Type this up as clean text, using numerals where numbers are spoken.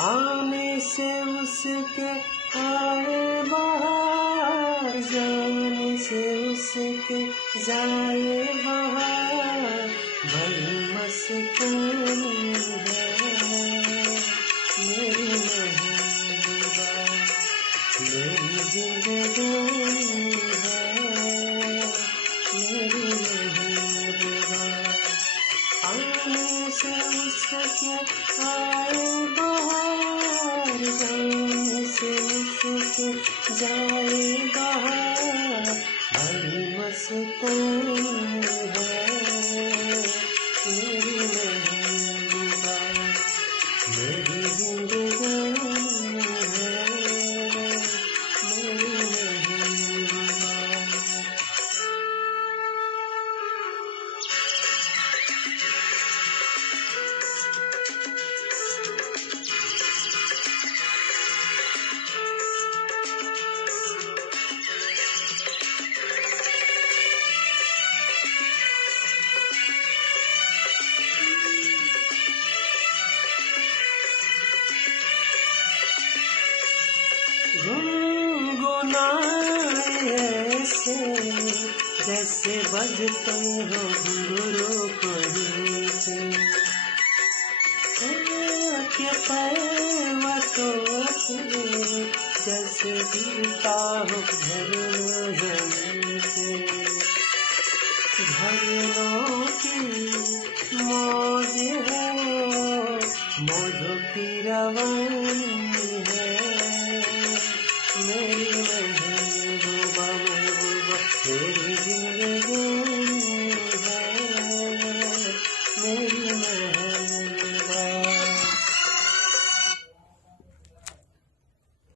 आने से उसके आए बाहर, जाने से उसके जाए बाहर, बड़ी मस्तानी है मेरी महबूबा, मेरी जिंदगानी है मेरी महबूबा। आने से उसके आए बाहर, जाने से उसके जाए बाहर, बड़ी मस्तानी है मेरी महबूबा, मेरी जिंदगानी है मेरी महबूबा। गुनगुनाए ऐसे जैसे बजते हो घुंघरू कोयल के पर्वतों से, जैसे गिरता हो झरनों जमीन से। झरनों की मौज है, मौजों की रवानी है मेरी महबूबा, महबूबा मेरी जिंदगानी है मेरी